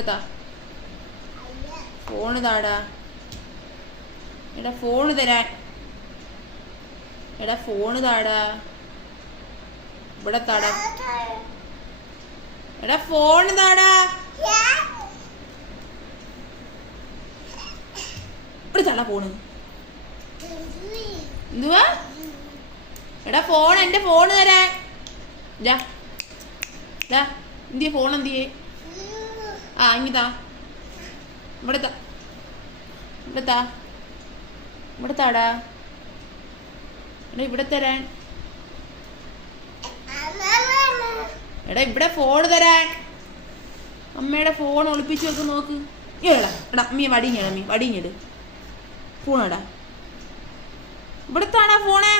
ഇവിടുത്താ phone താടാ. എടാ phone തരാൻ. എടാ ഫോണ് താടാ. ഇവിടെ താടാ. എടാ ഫോണ് താടാ. ഇവിടെ താടാ ഫോണ്. എന്തുവാ? എടാ ഫോൺ, എന്റെ ഫോണ് തരാൻ. എന്തിയെ ഫോൺ എന്തിയെ? ആ ഇങ്ങിതാ. ഇവിടെ താടാ. എടാ ഇവിടെ തരാൻ. എടാ ഇവിടെ ഫോൺ തരാൻ. അമ്മയുടെ ഫോൺ ഒളിപ്പിച്ചു വെക്ക് നോക്ക്. എടാ അമ്മീ വടിഞ്ഞിട്. ഫോണടാ. ഇവിടത്താണാ ഫോണേ.